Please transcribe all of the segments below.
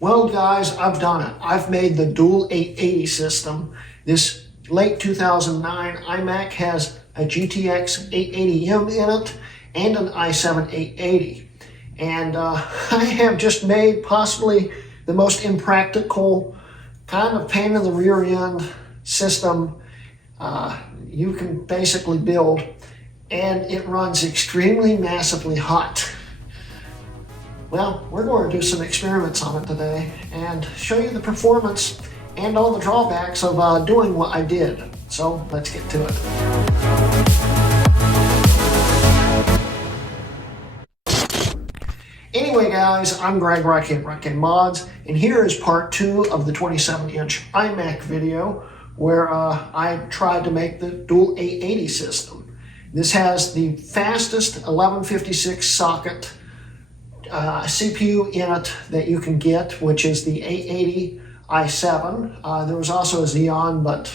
Well guys, I've done it. I've made the dual 880 system. This late 2009 iMac has a GTX 880M in it and an i7 880. And I have just made possibly the most impractical, kind of pain in the rear end system you can basically build, and it runs extremely massively hot. Well, we're going to do some experiments on it today and show you the performance and all the drawbacks of doing what I did. So let's get to it. Anyway guys, I'm Greg Hrutkay of Hrutkay Mods, and here is part 2 of the 27-inch iMac video where I tried to make the dual 880 system. This has the fastest 1156 socket CPU in it that you can get, which is the 880 i7. There was also a Xeon, but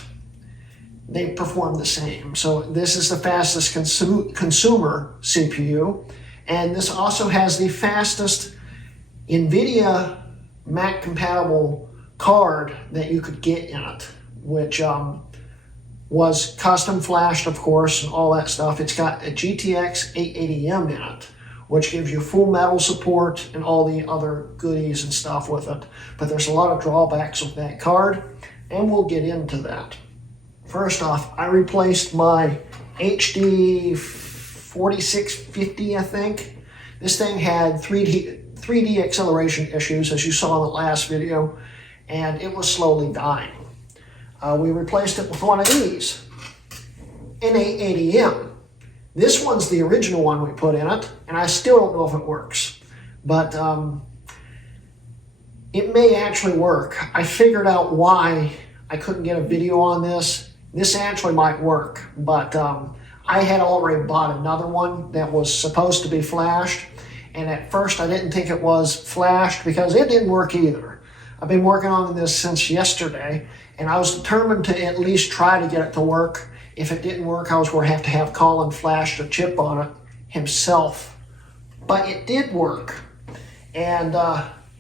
they perform the same. So this is the fastest consumer CPU. And this also has the fastest NVIDIA Mac compatible card that you could get in it, which was custom flashed, of course, and all that stuff. It's got a GTX 880M in it, which gives you full metal support and all the other goodies and stuff with it. But there's a lot of drawbacks with that card, and we'll get into that. First off, I replaced my HD 4650, I think. This thing had 3D acceleration issues, as you saw in the last video, and it was slowly dying. We replaced it with one of these, an 880M. This one's the original one we put in it, and I still don't know if it works, but it may actually work. I figured out why I couldn't get a video on this. This actually might work, but I had already bought another one that was supposed to be flashed, and at first I didn't think it was flashed because it didn't work either. I've been working on this since yesterday, and I was determined to at least try to get it to work. If it didn't work, I was going to have Colin flash the chip on it himself. But it did work. And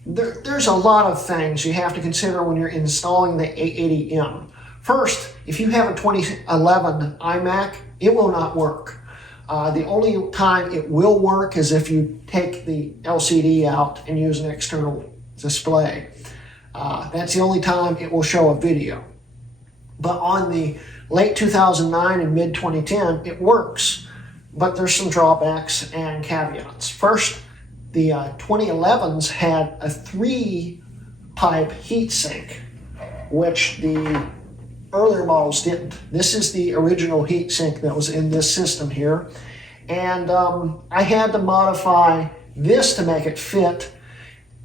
there's a lot of things you have to consider when you're installing the 880M. First, if you have a 2011 iMac, it will not work. The only time it will work is if you take the LCD out and use an external display. That's the only time it will show a video. But on the late 2009 and mid 2010, it works. But there's some drawbacks and caveats. First, the 2011s had a 3-pipe heatsink, which the earlier models didn't. This is the original heatsink that was in this system here. And I had to modify this to make it fit.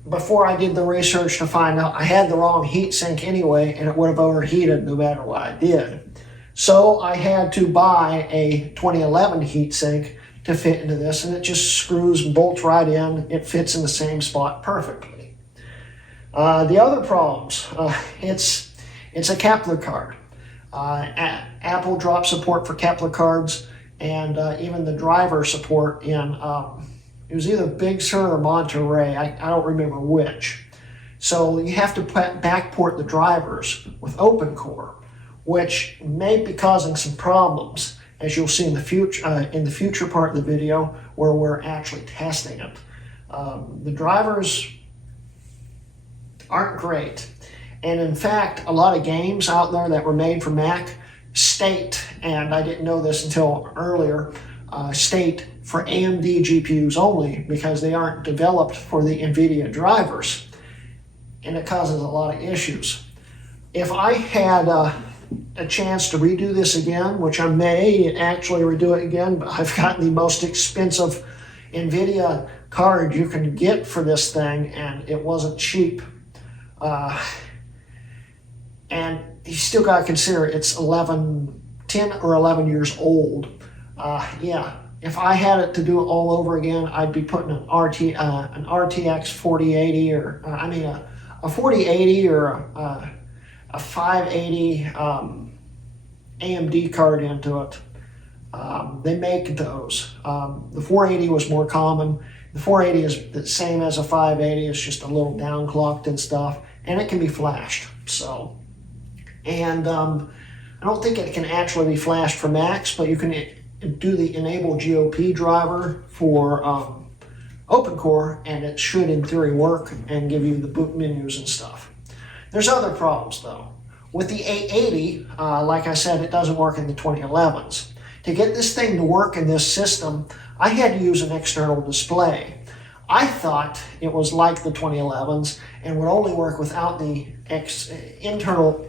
Before I did the research to find out I had the wrong heatsink anyway, and it would have overheated no matter what I did. So I had to buy a 2011 heatsink to fit into this, and it just screws and bolts right in. It fits in the same spot perfectly. The other problems, it's a Kepler card. Apple dropped support for Kepler cards, and even the driver support in it was either Big Sur or Monterey. I don't remember which. So you have to backport the drivers with OpenCore, which may be causing some problems, as you'll see in the future part of the video where we're actually testing it. The drivers aren't great. And in fact, a lot of games out there that were made for Mac state, and I didn't know this until earlier, state for AMD GPUs only because they aren't developed for the NVIDIA drivers, and it causes a lot of issues. If I had a chance to redo this again, which I may actually redo it again, but I've got the most expensive NVIDIA card you can get for this thing, and it wasn't cheap. And you still got to consider it's 10 or 11 years old. Yeah, if I had it to do it all over again, I'd be putting an RTX 4080 or a 4080 or a 580 AMD card into it. They make those. The 480 was more common. The 480 is the same as a 580. It's just a little downclocked and stuff, and it can be flashed. So, and I don't think it can actually be flashed for Macs, but you can do the enable GOP driver for OpenCore, and it should in theory work and give you the boot menus and stuff. There's other problems though. With the 880, like I said, it doesn't work in the 2011s. To get this thing to work in this system, I had to use an external display. I thought it was like the 2011s and would only work without the internal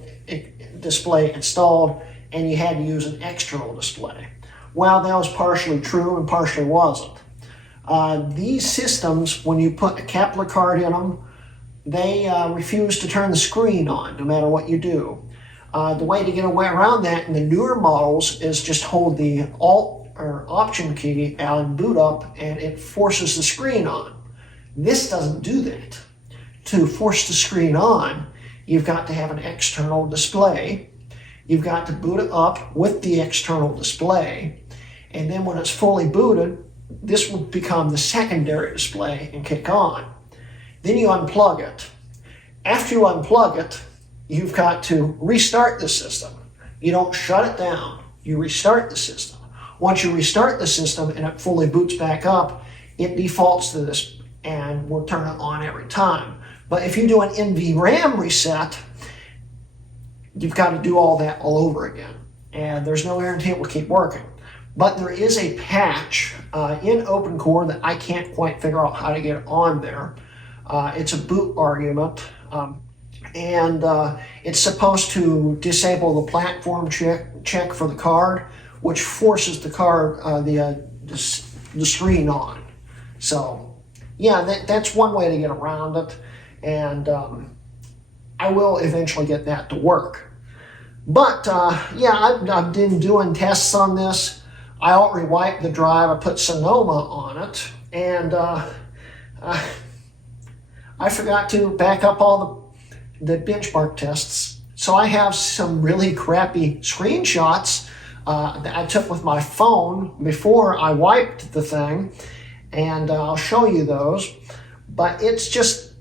display installed, and you had to use an external display. Well, that was partially true and partially wasn't. These systems, when you put a Kepler card in them, they refuse to turn the screen on no matter what you do. The way to get away around that in the newer models is just hold the Alt or Option key and boot up, and it forces the screen on. This doesn't do that. To force the screen on, you've got to have an external display. You've got to boot it up with the external display, and then when it's fully booted, this will become the secondary display and kick on. Then you unplug it. After you unplug it, you've got to restart the system. You don't shut it down, you restart the system. Once you restart the system and it fully boots back up, it defaults to this and will turn it on every time. But if you do an NVRAM reset, you've got to do all that all over again. And there's no guarantee it will keep working. But there is a patch in OpenCore that I can't quite figure out how to get on there. It's a boot argument, and it's supposed to disable the platform check for the card, which forces the card, the screen on. So, yeah, that's one way to get around it, and I will eventually get that to work. But, yeah, I've been doing tests on this. I already wiped the drive, I put SOMA on it, and I forgot to back up all the benchmark tests. So I have some really crappy screenshots that I took with my phone before I wiped the thing, and I'll show you those. But it's just,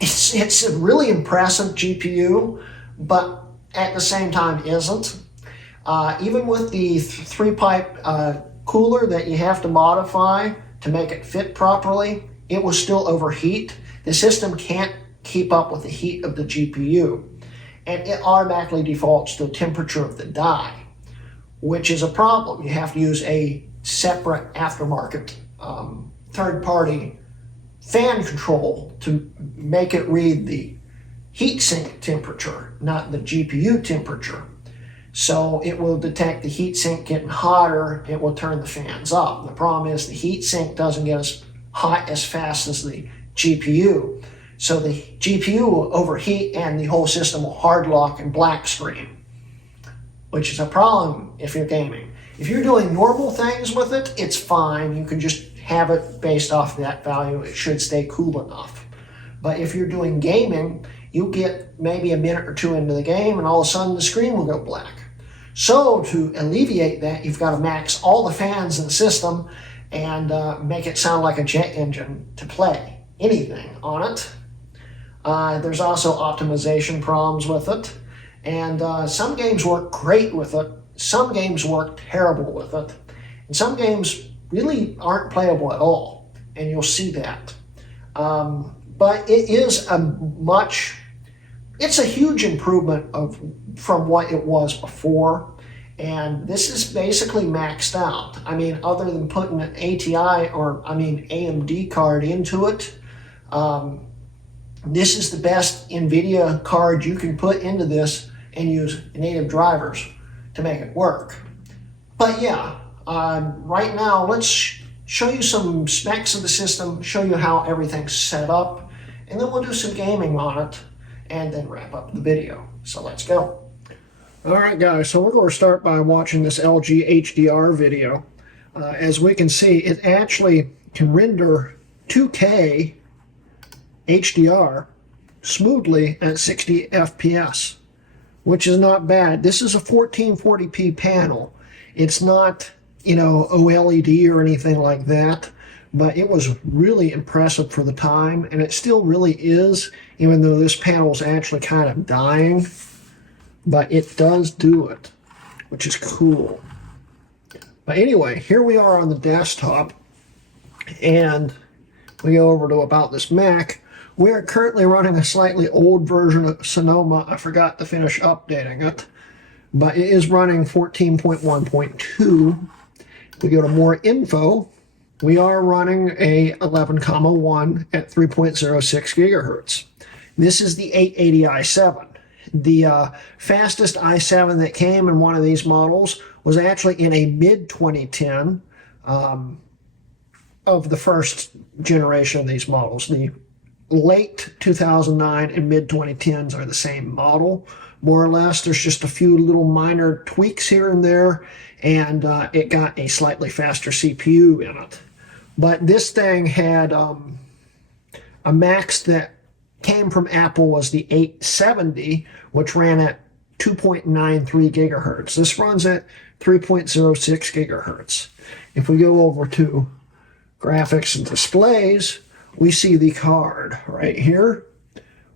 it's a really impressive GPU, but at the same time isn't. Even with the 3-pipe cooler that you have to modify to make it fit properly, it will still overheat. The system can't keep up with the heat of the GPU, and it automatically defaults to the temperature of the die, which is a problem. You have to use a separate aftermarket third-party fan control to make it read the heatsink temperature, not the GPU temperature. So it will detect the heatsink getting hotter, it will turn the fans up. The problem is the heatsink doesn't get as hot as fast as the GPU. So the GPU will overheat and the whole system will hard lock and black screen, which is a problem if you're gaming. If you're doing normal things with it, it's fine. You can just have it based off that value. It should stay cool enough. But if you're doing gaming, you get maybe a minute or two into the game and all of a sudden the screen will go black. So to alleviate that, you've got to max all the fans in the system and make it sound like a jet engine to play anything on it. There's also optimization problems with it. And some games work great with it. Some games work terrible with it. And some games really aren't playable at all. And you'll see that. But it is it's a huge improvement from what it was before, and this is basically maxed out. I mean, other than putting an AMD card into it, this is the best NVIDIA card you can put into this and use native drivers to make it work. But yeah, right now let's show you some specs of the system, show you how everything's set up, and then we'll do some gaming on it and then wrap up the video. So let's go. All right, guys, so we're going to start by watching this LG HDR video. As we can see, it actually can render 2K HDR smoothly at 60 FPS, which is not bad. This is a 1440p panel. It's not, OLED or anything like that. but it was really impressive for the time, and it still really is, even though this panel is actually kind of dying, but it does do it, which is cool. But anyway, here we are on the desktop, and we go over to about this Mac. We're currently running a slightly old version of SOMA. I forgot to finish updating it, but it is running 14.1.2. We go to more info. We are running a 11,1 at 3.06 gigahertz. This is the 880 i7. The fastest i7 that came in one of these models was actually in a mid-2010 of the first generation of these models. The late 2009 and mid-2010s are the same model, more or less. There's just a few little minor tweaks here and there, and it got a slightly faster CPU in it. But this thing had a max that came from Apple was the 870, which ran at 2.93 gigahertz. This runs at 3.06 gigahertz. If we go over to graphics and displays, we see the card right here,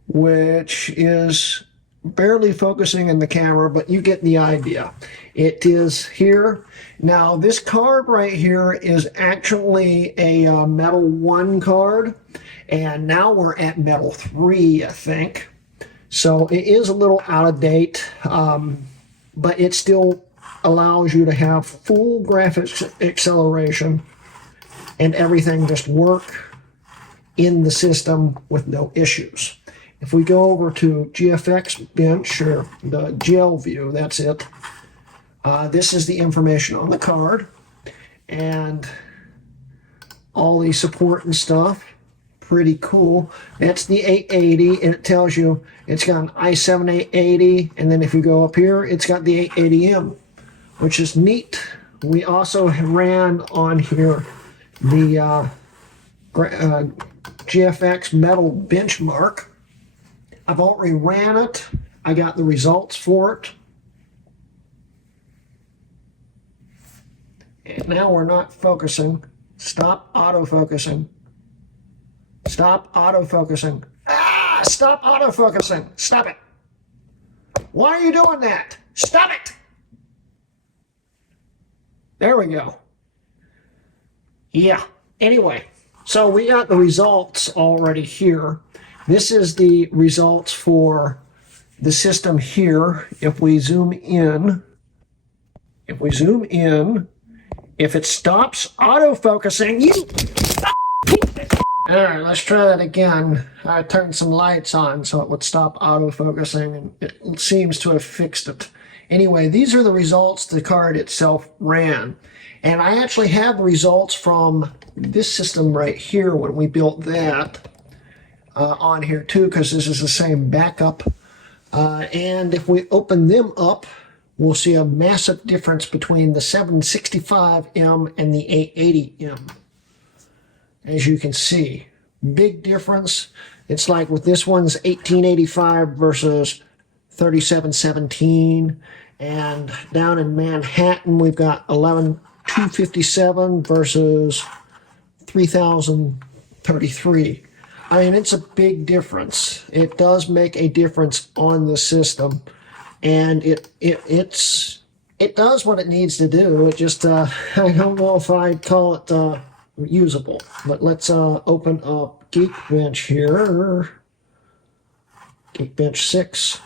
which is barely focusing in the camera, but you get the idea. It is here. Now, this card right here is actually a Metal 1 card, and now we're at Metal 3, I think. So it is a little out of date, but it still allows you to have full graphics acceleration and everything just work in the system with no issues. If we go over to Geebench, or the GLView, that's it. This is the information on the card and all the support and stuff. Pretty cool. That's the 880, and it tells you it's got an i7 880, and then if you go up here, it's got the 880M, which is neat. We also ran on here the GFX Metal benchmark. I've already ran it. I got the results for it. And now we're not focusing. Stop autofocusing. Stop autofocusing. Ah! Stop autofocusing. Stop it. Why are you doing that? Stop it. There we go. Yeah. Anyway, so we got the results already here. This is the results for the system here. If we zoom in, if it stops autofocusing, all right, let's try that again. I turned some lights on so it would stop autofocusing, and it seems to have fixed it. Anyway, these are the results the card itself ran. And I actually have the results from this system right here when we built that on here too, because this is the same backup. And if we open them up, we'll see a massive difference between the 765M and the 880M. As you can see, big difference. It's like with this one's 1885 versus 3717, and down in Manhattan we've got 11257 versus 3033. I mean, it's a big difference. It does make a difference on the system, and it does what it needs to do. It just I don't know if I'd call it usable. But let's open up Geebench here. Geebench 6.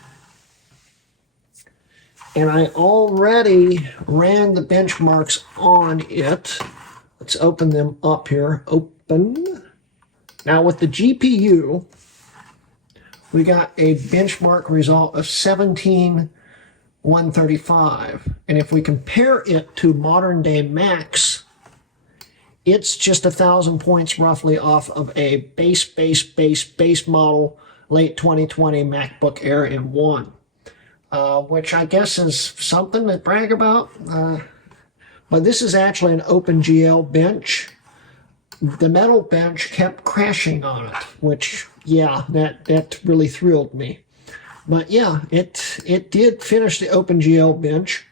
And I already ran the benchmarks on it. Let's open them up here. Open. Now with the GPU, we got a benchmark result of 17,135. And if we compare it to modern day Macs, it's just 1,000 points roughly off of a base model late 2020 MacBook Air M1, which I guess is something to brag about. But this is actually an OpenGL bench. The metal bench kept crashing on it, which, yeah, that really thrilled me. But yeah, it did finish the OpenGL bench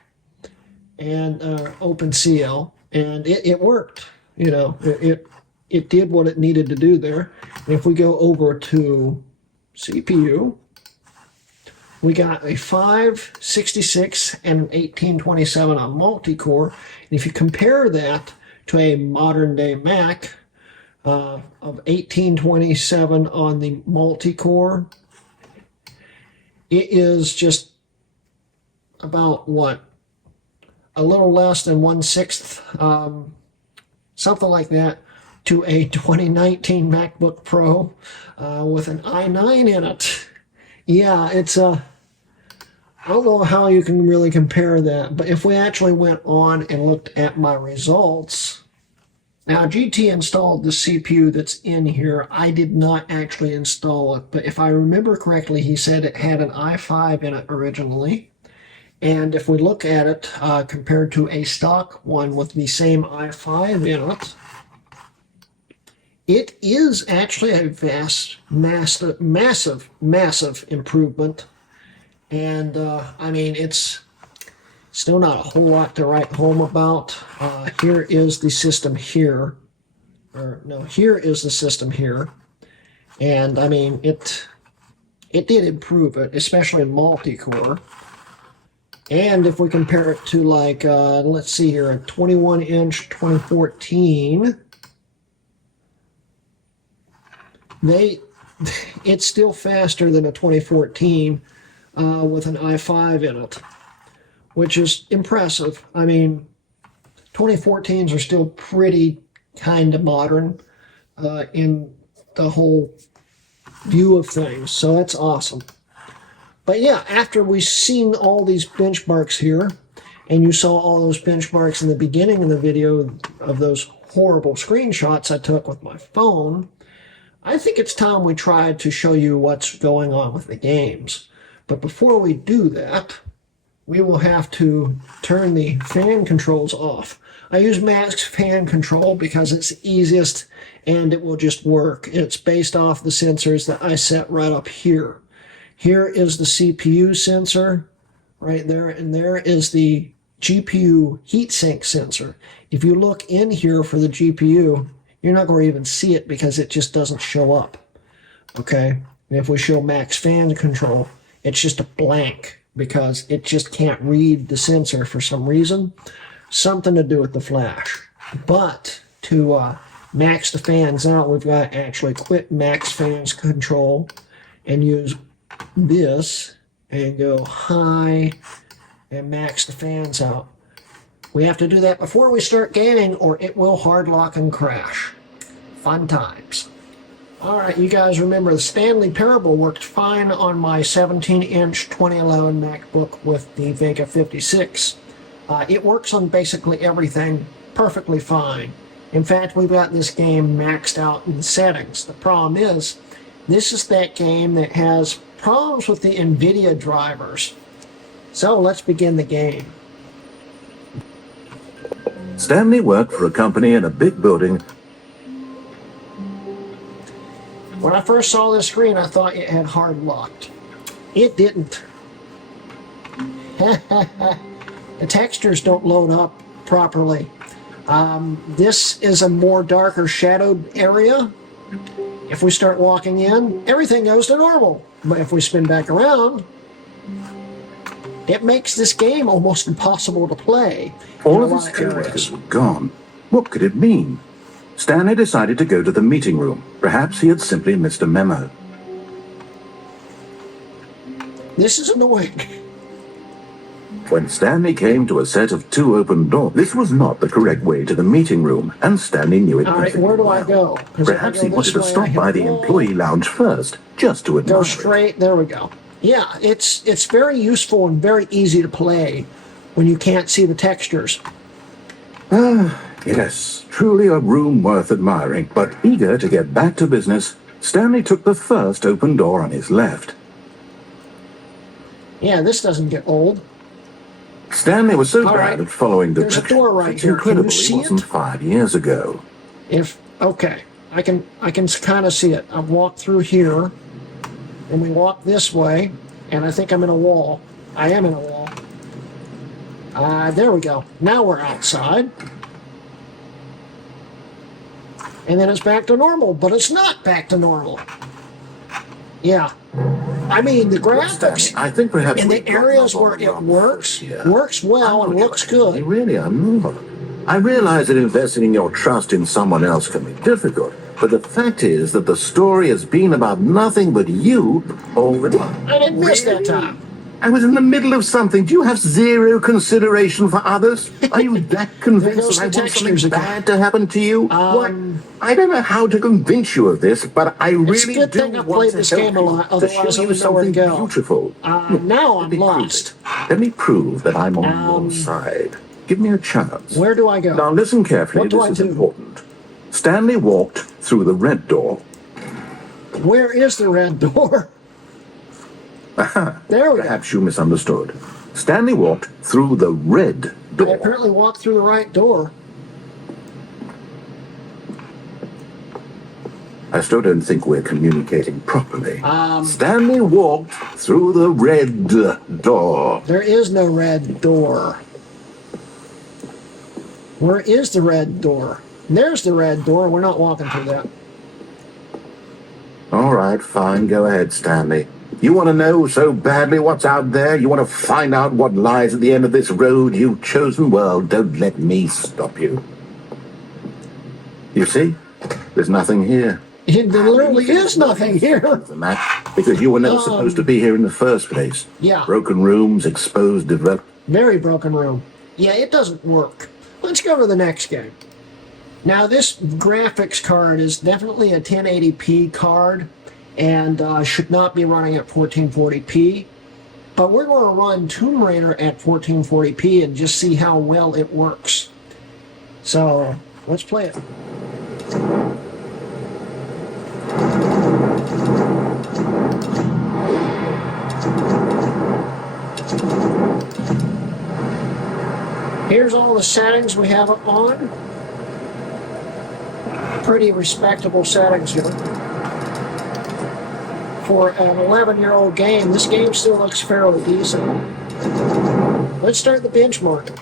and OpenCL, and it worked. You know, it did what it needed to do there. And if we go over to CPU, we got a 566 and an 1827 on multi-core. And if you compare that to a modern day Mac of 1827 on the multi-core, it is just about what? A little less than 1/6, something like that, to a 2019 MacBook Pro with an i9 in it. Yeah, it's a... I don't know how you can really compare that, but if we actually went on and looked at my results, now GT installed the CPU that's in here. I did not actually install it, but if I remember correctly, he said it had an i5 in it originally. And if we look at it compared to a stock one with the same i5 in it, it is actually a massive improvement. And I mean, it's still not a whole lot to write home about. Here is the system here. Or no, here is the system here. And I mean, it did improve it, especially in multi-core. And if we compare it to, like, let's see here, a 21-inch 2014, it's still faster than a 2014 with an i5 in it, which is impressive. I mean, 2014s are still pretty kind of modern in the whole view of things, so that's awesome. But yeah, after we've seen all these benchmarks here, and you saw all those benchmarks in the beginning of the video of those horrible screenshots I took with my phone, I think it's time we try to show you what's going on with the games. But before we do that, we will have to turn the fan controls off. I use max fan control because it's easiest and it will just work. It's based off the sensors that I set right up here. Here is the CPU sensor right there, and there is the GPU heatsink sensor. If you look in here for the GPU, you're not going to even see it because it just doesn't show up. Okay? And if we show max fan control, it's just a blank because it just can't read the sensor for some reason. Something to do with the flash. But to max the fans out, we've got to actually quit max fans control and use this and go high and max the fans out. We have to do that before we start gaming or it will hard lock and crash. Fun times. Alright, you guys remember the Stanley Parable worked fine on my 17-inch 2011 MacBook with the Vega 56. It works on basically everything perfectly fine. In fact, we've got this game maxed out in the settings. The problem is, this is that game that has problems with the NVIDIA drivers. So let's begin the game. Stanley worked for a company in a big building. When I first saw this screen, I thought it had hard locked. It didn't. The textures don't load up properly. This is a more darker shadowed area. If we start walking in, everything goes to normal. But if we spin back around, it makes this game almost impossible to play. All of his coworkers were gone. What could it mean? Stanley decided to go to the meeting room. Perhaps he had simply missed a memo. This is annoying. When Stanley came to a set of 2 open doors, this was not the correct way to the meeting room, and Stanley knew it. All right, where do I go? Perhaps he wanted to stop by the employee lounge first, just to admire. Go straight, there we go. Yeah, it's very useful and very easy to play when you can't see the textures. Yes, truly a room worth admiring, but eager to get back to business, Stanley took the first open door on his left. Yeah, this doesn't get old. Stanley was so bad at following the There's a door right it's here. incredible Can you see it wasn't it? 5 years ago. Okay, I can kind of see it. I've walked through here, and we walk this way, and I think I'm in a wall. I am in a wall. There we go. Now we're outside. and then it's back to normal, but it's not back to normal. Yeah. I mean, the graphics I think perhaps in the areas where it works well and looks good. Really, I'm not. I realize that investing in your trust in someone else can be difficult, but the fact is that the story has been about nothing but you all the time. I didn't miss that time. I was in the middle of something. Do you have zero consideration for others? Are you that convinced that I want something bad to happen to you? What? I don't know how to convince you of this, but I really good do thing I want played to this help game a you, lot, to otherwise show I you wouldn't know where to something go. beautiful. Now I'm Let me prove lost. it. Let me prove that I'm on your side. Give me a chance. Where do I go? Now listen carefully. What do I This do? is important. Stanley walked through the red door. Where is the red door? There we go. Perhaps you misunderstood. Stanley walked through the red I door. apparently walked through the right door. I still don't think we're communicating properly. Stanley walked through the red door. There is no red door. Where is the red door? There's the red door. We're not walking through that. All right, fine. Go ahead, Stanley. You want to know so badly what's out there? You want to find out what lies at the end of this road you've chosen? Well, don't let me stop you. You see? There's nothing here. There literally is nothing here. The map, because you were never supposed to be here in the first place. Yeah. Broken rooms, exposed development. Very broken room. Yeah, it doesn't work. Let's go to the next game. Now, this graphics card is definitely a 1080p card and should not be running at 1440p. But we're going to run Tomb Raider at 1440p and just see how well it works. So, let's play it. Here's all the settings we have it on. Pretty respectable settings here. For an 11-year-old game, this game still looks fairly decent. Let's start the benchmark.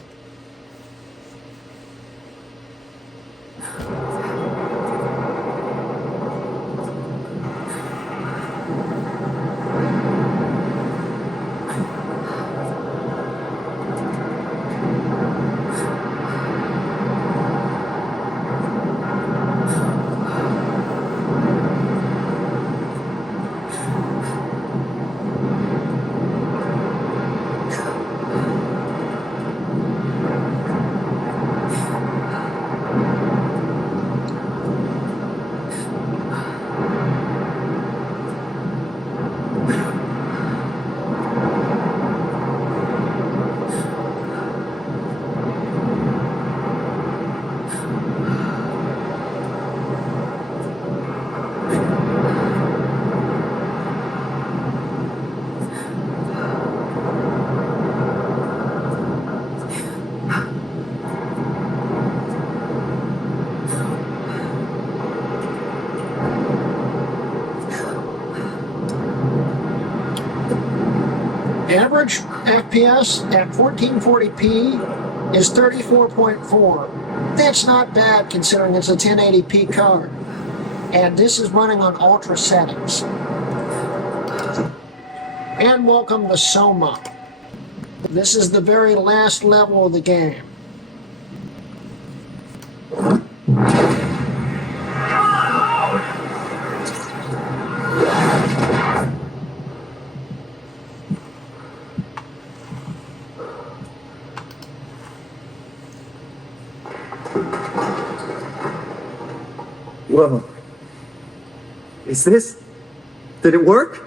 Average FPS at 1440p is 34.4. That's not bad considering it's a 1080p card. And this is running on ultra settings. And welcome to SOMA. This is the very last level of the game. Whoa. Is this? Did it work?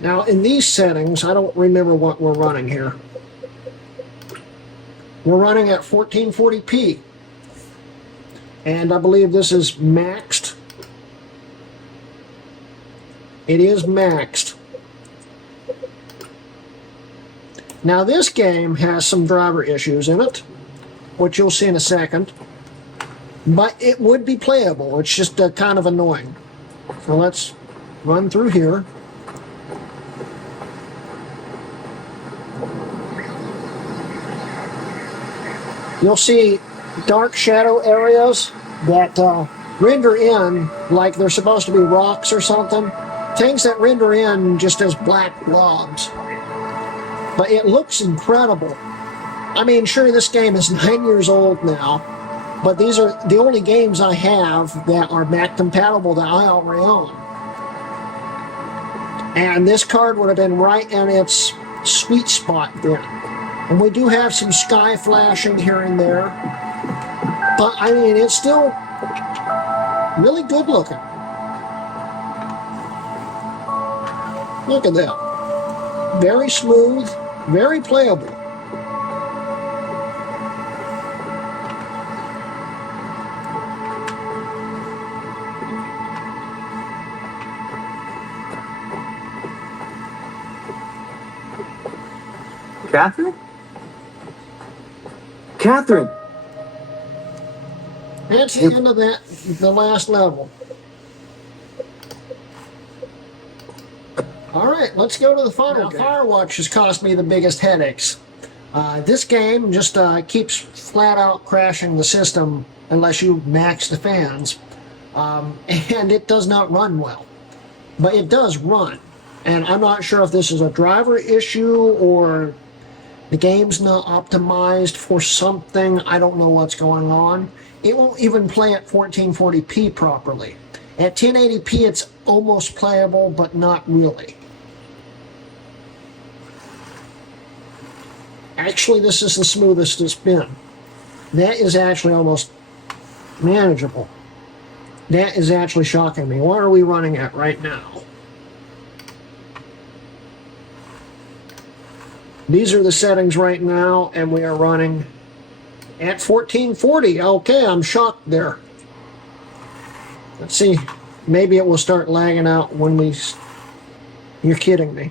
Now, in these settings, I don't remember what we're running here. We're running at 1440p. And I believe this is maxed. It is maxed. Now, this game has some driver issues in it, which you'll see in a second. But it would be playable. It's just kind of annoying. So let's run through here. you'll see dark shadow areas that render in like they're supposed to be rocks or something. Things that render in just as black blobs. But it looks incredible. I mean, sure, this game is 9 years old now, but these are the only games I have that are Mac compatible that I already own. And this card would have been right in its sweet spot then. And we do have some sky flashing here and there. But, I mean, it's still really good looking. Look at that. Very smooth, very playable. Catherine? Catherine! That's the end of that, the last level. All right, let's go to the final game. Firewatch has cost me the biggest headaches. This game just keeps flat out crashing the system unless you max the fans. And it does not run well. But it does run. And I'm not sure if this is a driver issue or the game's not optimized for something. I don't know what's going on. It won't even play at 1440p properly. At 1080p, it's almost playable, but not really. Actually, this is the smoothest it's been. That is actually almost manageable. That is actually shocking me. What are we running at right now? These are the settings right now, and we are running at 1440. Okay, I'm shocked there. Let's see. Maybe it will start lagging out when we... You're kidding me.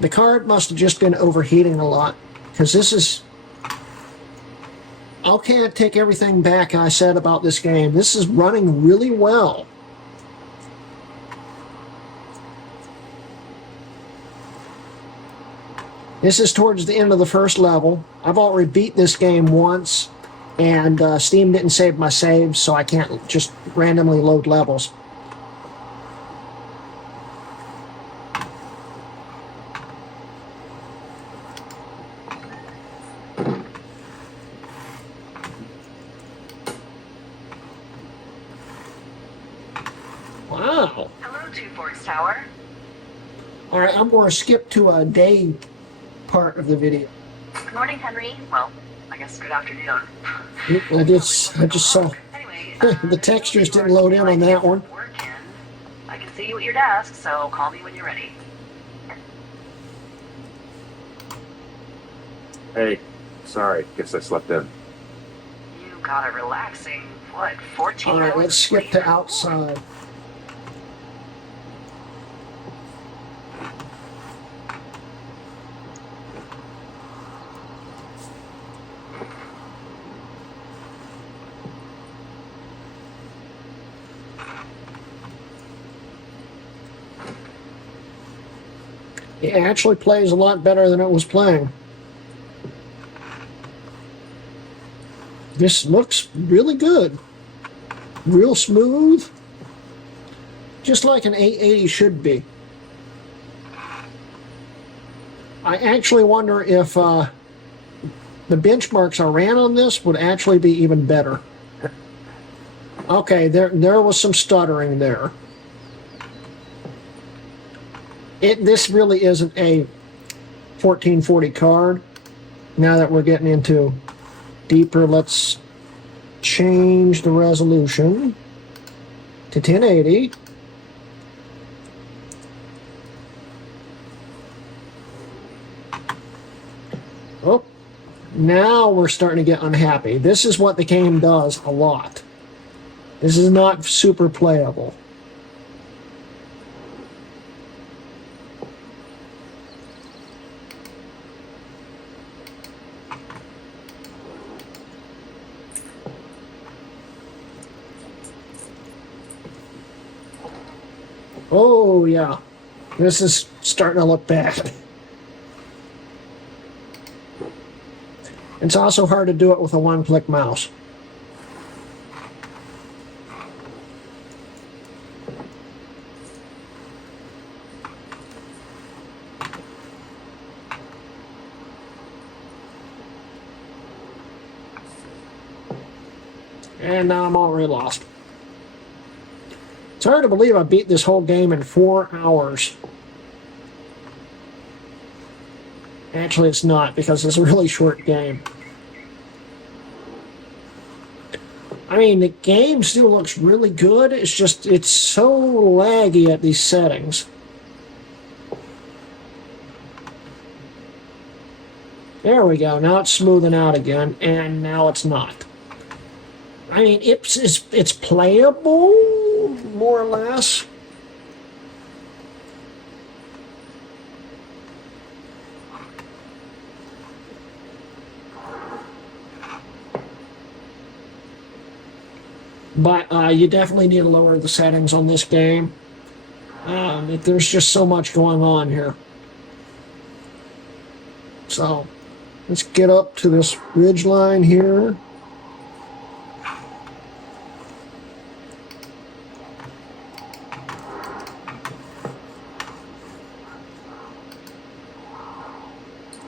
The card must have just been overheating a lot, because this is... I can't take everything back I said about this game. This is running really well. This is towards the end of the first level. I've already beat this game once, and Steam didn't save my saves, so I can't just randomly load levels. Wow. Hello, Two Forks Tower. All right, I'm going to skip to a day part of the video. Good morning, Henry. Well, I guess good afternoon. I just saw Anyway, the textures didn't load in on that one. Working. I can see you at your desk, so call me when you're ready. Hey, sorry, guess I slept in. You got a relaxing, what, 14 All right, hours let's of skip sleep? to outside. It actually plays a lot better than it was playing. This looks really good. Real smooth. Just like an 880 should be. I actually wonder if the benchmarks I ran on this would actually be even better. Okay, there was some stuttering there. This really isn't a 1440 card. Now that we're getting into deeper, let's change the resolution to 1080. Oh, now we're starting to get unhappy. This is what the game does a lot. This is not super playable. Oh, yeah. This is starting to look bad. It's also hard to do it with a one-click mouse. And now I'm already lost. It's hard to believe I beat this whole game in 4 hours. Actually, it's not, because it's a really short game. I mean, the game still looks really good. It's just, it's so laggy at these settings. There we go. Now it's smoothing out again, and now it's not. I mean, it's playable, more or less. But you definitely need to lower the settings on this game. There's just so much going on here. So, let's get up to this ridge line here.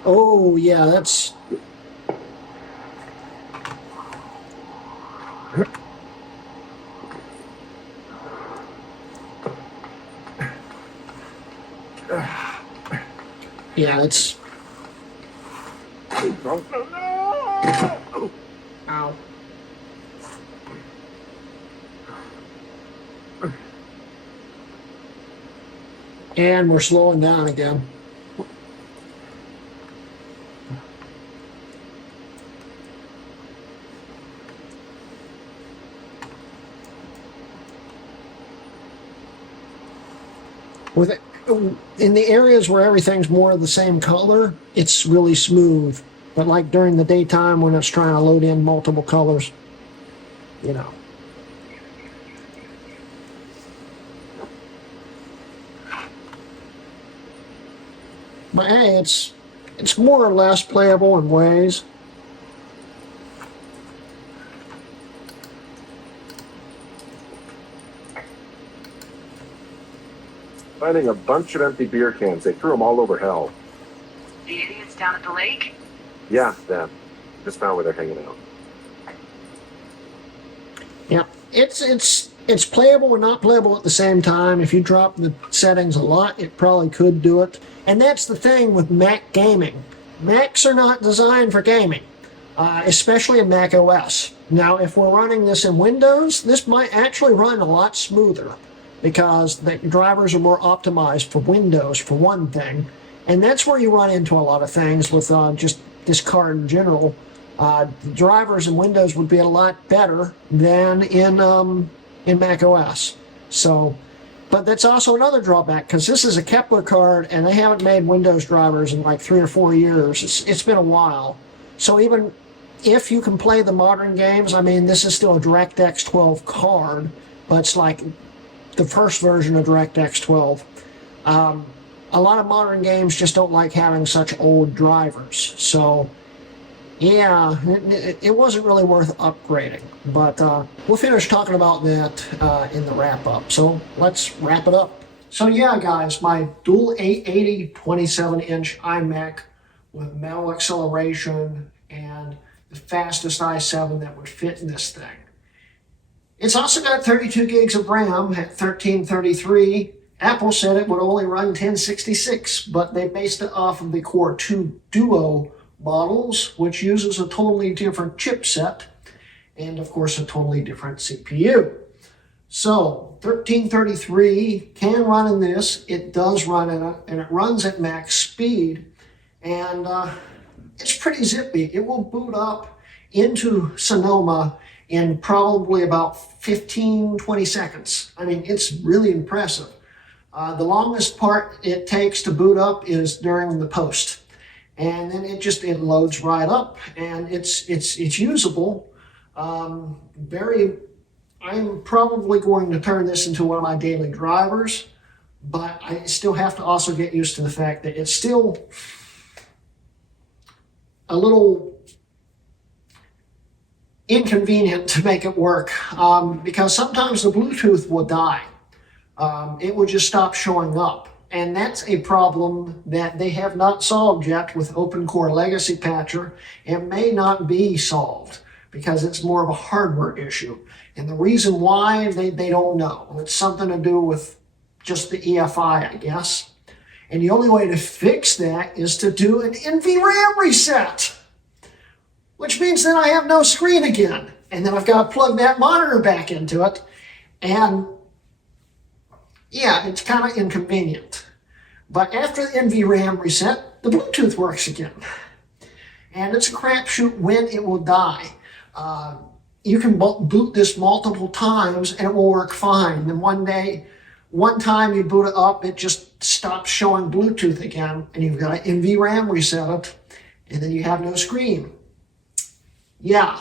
Oh, yeah, that's... Yeah, it's... Ow. And we're slowing down again. With it, in the areas where everything's more of the same color, it's really smooth. But like during the daytime when it's trying to load in multiple colors, you know. But hey, it's more or less playable in ways. Finding a bunch of empty beer cans. They threw them all over hell. The idiots down at the lake? Yeah, them. Just found where they're hanging out. Yeah, it's playable and not playable at the same time. If you drop the settings a lot, it probably could do it. And that's the thing with Mac gaming. Macs are not designed for gaming, especially in Mac OS. Now, if we're running this in Windows, this might actually run a lot smoother because the drivers are more optimized for Windows, for one thing. And that's where you run into a lot of things with just this card in general. The drivers in Windows would be a lot better than in Mac OS. So, but that's also another drawback because this is a Kepler card and they haven't made Windows drivers in like 3 or 4 years. It's been a while. So even if you can play the modern games, I mean, this is still a DirectX 12 card, but it's like the first version of DirectX 12. A lot of modern games just don't like having such old drivers. So, yeah, it wasn't really worth upgrading. But we'll finish talking about that in the wrap-up. So let's wrap it up. So yeah, guys, my dual 880 27-inch iMac with metal acceleration and the fastest i7 that would fit in this thing. It's also got 32 gigs of RAM at 1333. Apple said it would only run 1066, but they based it off of the Core 2 Duo models, which uses a totally different chipset and, of course, a totally different CPU. So, 1333 can run in this. It does run in it, and it runs at max speed, and it's pretty zippy. It will boot up into SOMA in probably about 15-20 seconds. I mean, it's really impressive. The longest part it takes to boot up is during the post. And then it loads right up and it's usable. I'm probably going to turn this into one of my daily drivers, but I still have to also get used to the fact that it's still a little inconvenient to make it work because sometimes the Bluetooth will die. It would just stop showing up. And that's a problem that they have not solved yet with OpenCore Legacy Patcher. It may not be solved because it's more of a hardware issue. And the reason why, they don't know. It's something to do with just the EFI, I guess. And the only way to fix that is to do an NVRAM reset, which means then I have no screen again. And then I've got to plug that monitor back into it. And yeah, it's kind of inconvenient. But after the NVRAM reset, the Bluetooth works again. And it's a crapshoot when it will die. You can boot this multiple times and it will work fine. Then one time you boot it up, it just stops showing Bluetooth again, and you've got to NVRAM reset it, and then you have no screen. Yeah,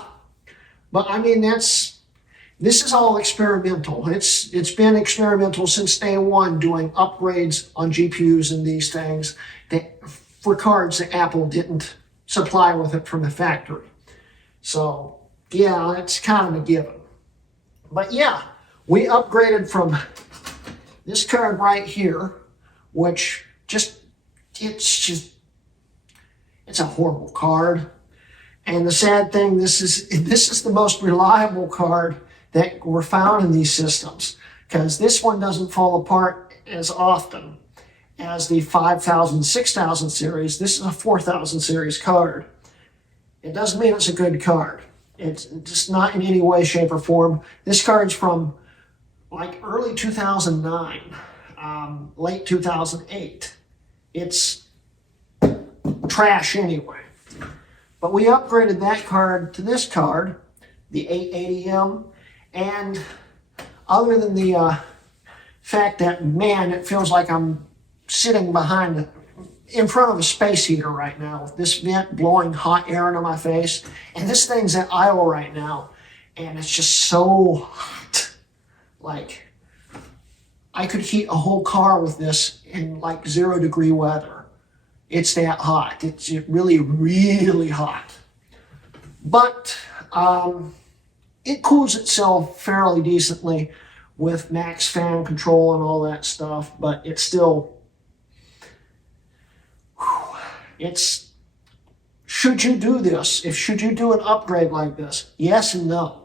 but I mean, this is all experimental. It's been experimental since day one, doing upgrades on GPUs and these things for cards that Apple didn't supply with it from the factory. So yeah, it's kind of a given. But yeah, we upgraded from this card right here, which it's a horrible card. And the sad thing, this is the most reliable card that were found in these systems, because this one doesn't fall apart as often as the 5000, 6000 series. This is a 4000 series card. It doesn't mean it's a good card. It's just not in any way, shape, or form. This card's from like early 2009, late 2008. It's trash anyway. But we upgraded that card to this card, the 880M, and other than the fact that, man, it feels like I'm sitting in front of a space heater right now with this vent blowing hot air into my face, and this thing's at idle right now, and it's just so hot. Like, I could heat a whole car with this in like 0-degree weather. It's that hot. It's really, really hot. But it cools itself fairly decently with max fan control and all that stuff, but it's still, should you do this? Should you do an upgrade like this? Yes and no.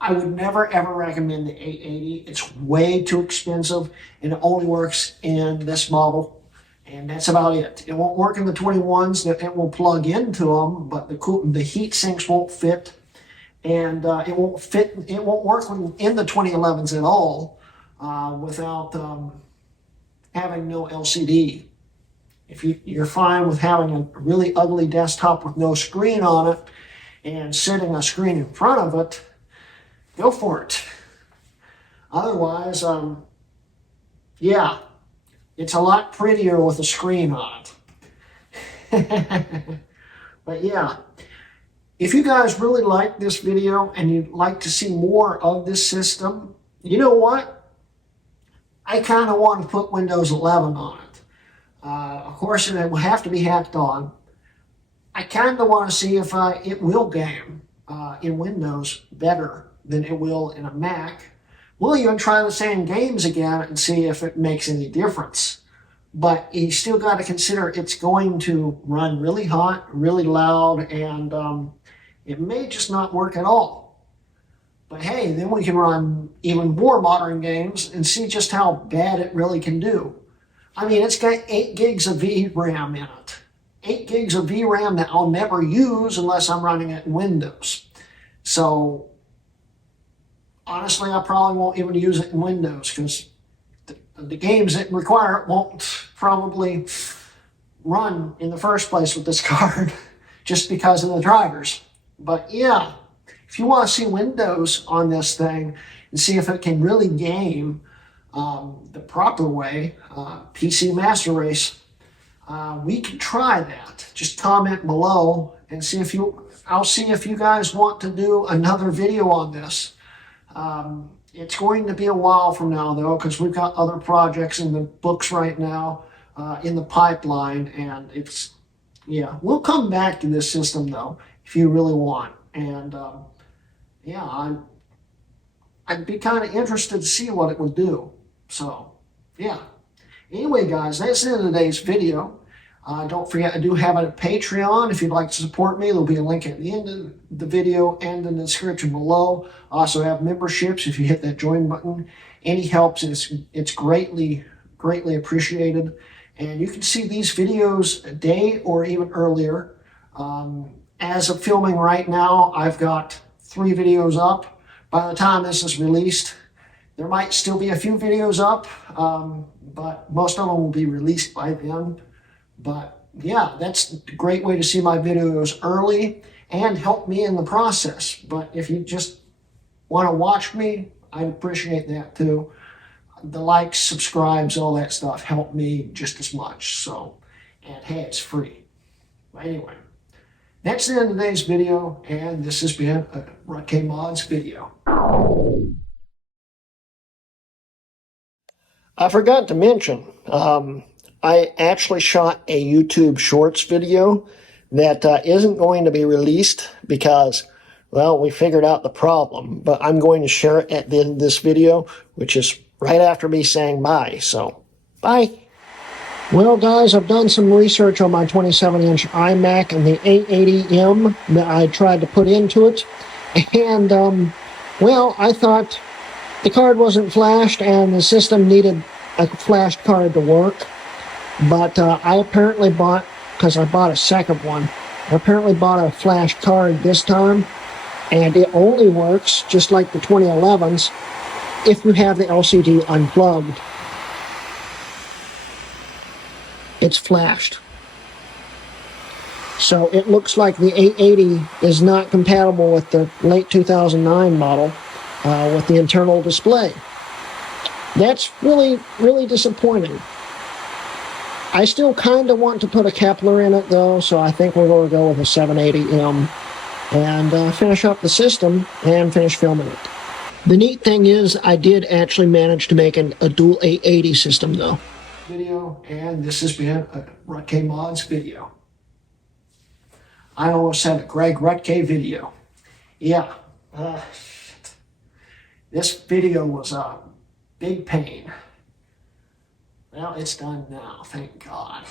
I would never ever recommend the 880. It's way too expensive, and it only works in this model, and that's about it. It won't work in the 21s. It will plug into them, but the heat sinks won't fit, and it won't fit. It won't work in the 2011s at all without having no LCD. If you're fine with having a really ugly desktop with no screen on it and sitting a screen in front of it, go for it. Otherwise, yeah, it's a lot prettier with a screen on it. But yeah, if you guys really like this video and you'd like to see more of this system, you know what? I kind of want to put Windows 11 on it. Of course, it will have to be hacked on. I kind of want to see if it will game in Windows better than it will in a Mac. We'll even try the same games again and see if it makes any difference. But you still got to consider it's going to run really hot, really loud, and it may just not work at all. But hey, then we can run even more modern games and see just how bad it really can do. I mean, it's got 8 gigs of VRAM in it. 8 gigs of VRAM that I'll never use unless I'm running it in Windows. So honestly, I probably won't even use it in Windows because the games that require it won't probably run in the first place with this card just because of the drivers. But yeah, if you want to see Windows on this thing and see if it can really game the proper way, PC Master Race, we can try that. Just comment below and see I'll see if you guys want to do another video on this. It's going to be a while from now though, because we've got other projects in the books right now, in the pipeline, and we'll come back to this system though, if you really want. And yeah, I'd be kind of interested to see what it would do. So, yeah. Anyway, guys, that's the end of today's video. Don't forget, I do have a Patreon. If you'd like to support me, there'll be a link at the end of the video and in the description below. I also have memberships. If you hit that join button, any helps, it's greatly appreciated. And you can see these videos a day or even earlier. As of filming right now, I've got 3 videos up. By the time this is released, there might still be a few videos up, but most of them will be released by then. But yeah, that's a great way to see my videos early and help me in the process. But if you just want to watch me, I'd appreciate that too. The likes, subscribes, all that stuff help me just as much. So, and hey, it's free. But anyway, that's the end of today's video, and this has been a Hrutkay Mods video. I forgot to mention, I actually shot a YouTube Shorts video that isn't going to be released because, well, we figured out the problem. But I'm going to share it at the end of this video, which is right after me saying bye. So, bye. Well, guys, I've done some research on my 27-inch iMac and the 880M that I tried to put into it. And, well, I thought the card wasn't flashed and the system needed a flashed card to work. But I apparently bought, because I bought a second one, I apparently bought a flash card this time, and it only works, just like the 2011s, if you have the LCD unplugged. It's flashed. So it looks like the 880 is not compatible with the late 2009 model with the internal display. That's really, really disappointing. I still kind of want to put a Kepler in it, though, so I think we're going to go with a 780M and finish up the system and finish filming it. The neat thing is I did actually manage to make a dual 880 system, though. Video, and this has been a Hrutkay Mods video. I almost said a Greg Hrutkay video. Yeah, this video was a big pain. Well, it's done now, thank God.